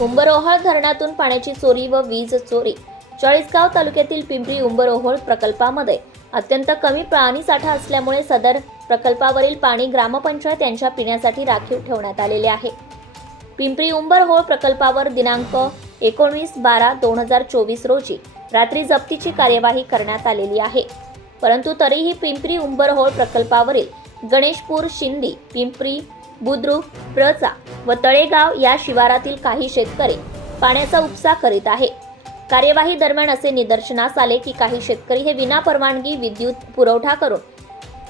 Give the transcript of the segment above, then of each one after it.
उंबरोहळ धरणातून पाण्याची चोरी व वीज चोरी. चाळीसगाव तालुक्यातील पिंपरी उंबरोहोळ प्रकल्पामध्ये अत्यंत कमी पाणीसाठा असल्यामुळे सदर प्रकल्पावरील पाणी ग्रामपंचायत यांच्या पिण्यासाठी राखीव ठेवण्यात आलेले आहे. पिंपरी उंबरहोळ प्रकल्पावर दिनांक एकोणवीस बारा दोन हजार चोवीस रोजी रात्री जप्तीची कार्यवाही करण्यात आलेली आहे. परंतु तरीही पिंपरी उंबरहोळ प्रकल्पावरील गणेशपूर शिंदी पिंपरी बुद्रुक प्रचा व तळेगाव या शिवारातील काही शेतकरी पाण्याचा उपसा करीत आहे कार्यवाही दरम्यान असे निदर्शनास आले की काही शेतकरी हे विना परवानगी विद्युत पुरवठा करून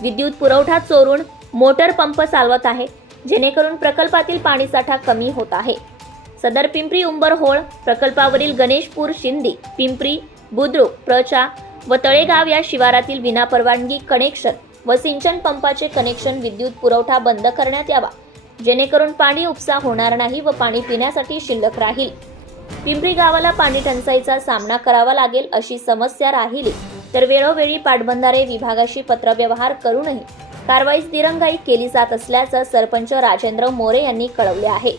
विद्युत पुरवठा चोरून मोटर पंप चालवत आहे जेणेकरून प्रकल्पातील पाणीसाठा कमी होत आहे. सदर पिंपरी उंबरहोळ प्रकल्पावरील गणेशपूर शिंदी पिंपरी बुद्रुक प्रचा व तळेगाव या शिवारातील विनापरवानगी कनेक्शन व सिंचन पंपाचे कनेक्शन विद्युत पुरवठा बंद करण्यात यावा. जेणेकरून पाणी उपसा होणार नाही व पाणी पिण्यासाठी शिल्लक राहील. पिंपरी गावाला पाणी टंचाईचा सामना करावा लागेल अशी समस्या राहिली. तर वेळोवेळी पाटबंधारे विभागाशी पत्रव्यवहार करूनही कारवाईस दिरंगाई केली जात असल्याचं सरपंच राजेंद्र मोरे यांनी कळवले आहे.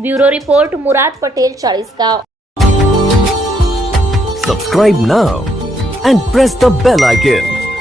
Bureau report Murad Patel Chalisgaon. Subscribe now and press the bell icon